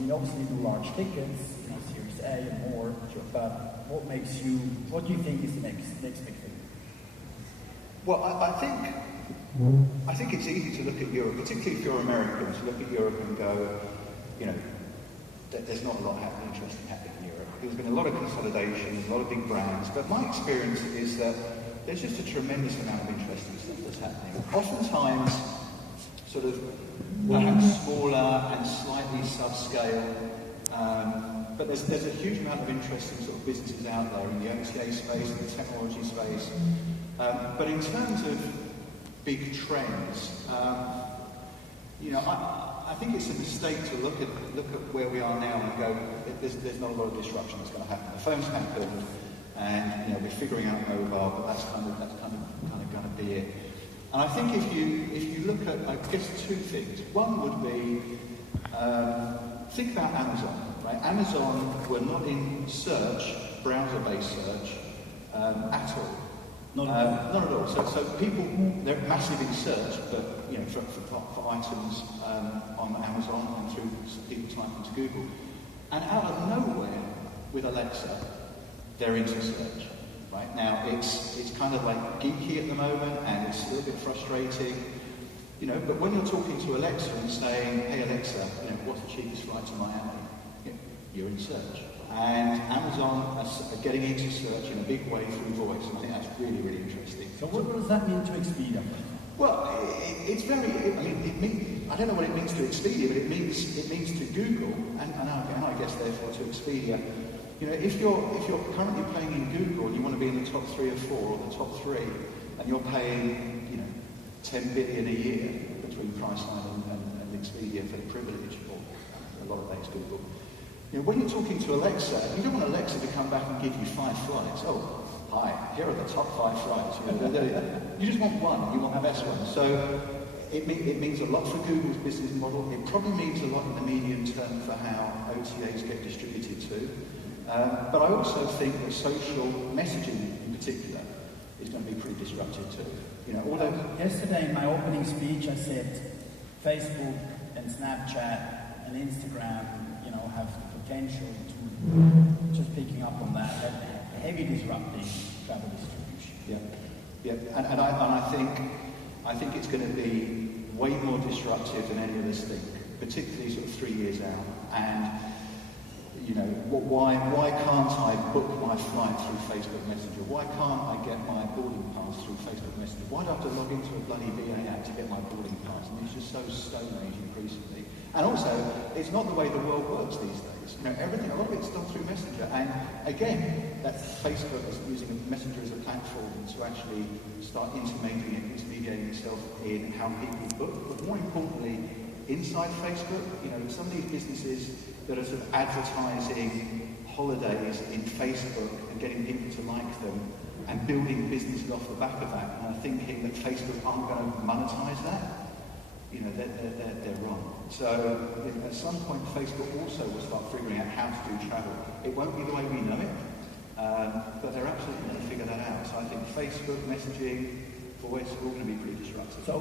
mean, obviously you do large tickets, you know, Series A and more, but what do you think is the next big thing? Well, I think it's easy to look at Europe, particularly if you're American, to look at Europe and go, you know, there's not a lot interesting happening in Europe. There's been a lot of consolidation, there's a lot of big brands, but my experience is that there's just a tremendous amount of interesting stuff that's happening. Oftentimes, sort of smaller and slightly subscale, but there's a huge amount of interesting sort of businesses out there in the OTA space, in the technology space. But in terms of big trends, you know, I think it's a mistake to look at where we are now and go, there's not a lot of disruption that's going to happen. The phone's happened, and you know, we're figuring out mobile, but that's kind of going to be it. And I think if you look at, I guess, two things. One would be think about Amazon, right? Amazon were not in search, browser-based search, at all. Not at all. So people, they're massive in search, but you know, for items on Amazon and through people typing to Google. And out of nowhere, with Alexa, they're into search. Right now, it's kind of like geeky at the moment, and it's a little bit frustrating, you know. But when you're talking to Alexa and saying, "Hey Alexa, you know, what's the cheapest flight to Miami?" You're in search. And Amazon are getting into search in a big way through voice, and I think that's really, really interesting. So what does that mean to Expedia? Well, it's very. I don't know what it means to Expedia, but it means to Google, and I guess therefore to Expedia. You know, if you're currently playing in Google and you want to be in the top 3 or 4 or the top 3, and you're paying, you know, 10 billion a year between Priceline and Expedia for the privilege, or a lot of that is Google. You know, when you're talking to Alexa, you don't want Alexa to come back and give you 5 flights. Oh, hi, here are the top 5 flights. You just want one. You want the best one. So it means a lot for Google's business model. It probably means a lot in the medium term for how OTAs get distributed too. But I also think that social messaging in particular is going to be pretty disruptive too. You know, although yesterday in my opening speech I said Facebook and Snapchat and Instagram, you know, have the potential to, just picking up on that heavy disrupting travel distribution. Yeah, and I think it's going to be way more disruptive than any of us think, particularly sort of 3 years out. And you know, why can't I book my flight through Facebook Messenger? Why can't I get my boarding pass through Facebook Messenger? Why do I have to log into a bloody VA app to get my boarding pass? I mean, it's just so stone age increasingly. And also, it's not the way the world works these days. You know, everything, a lot of it's done through Messenger. And again, that Facebook is using Messenger as a platform to actually start intermediating itself in how people book. But more importantly, inside Facebook, you know, some of these businesses that are sort of advertising holidays in Facebook and getting people to like them and building businesses off the back of that, and are thinking that Facebook aren't going to monetize that, you know, they're wrong. So at some point, Facebook also will start figuring out how to do travel. It won't be the way we know it, but they're absolutely going to figure that out. So I think Facebook, messaging, voice are all going to be pretty disruptive. So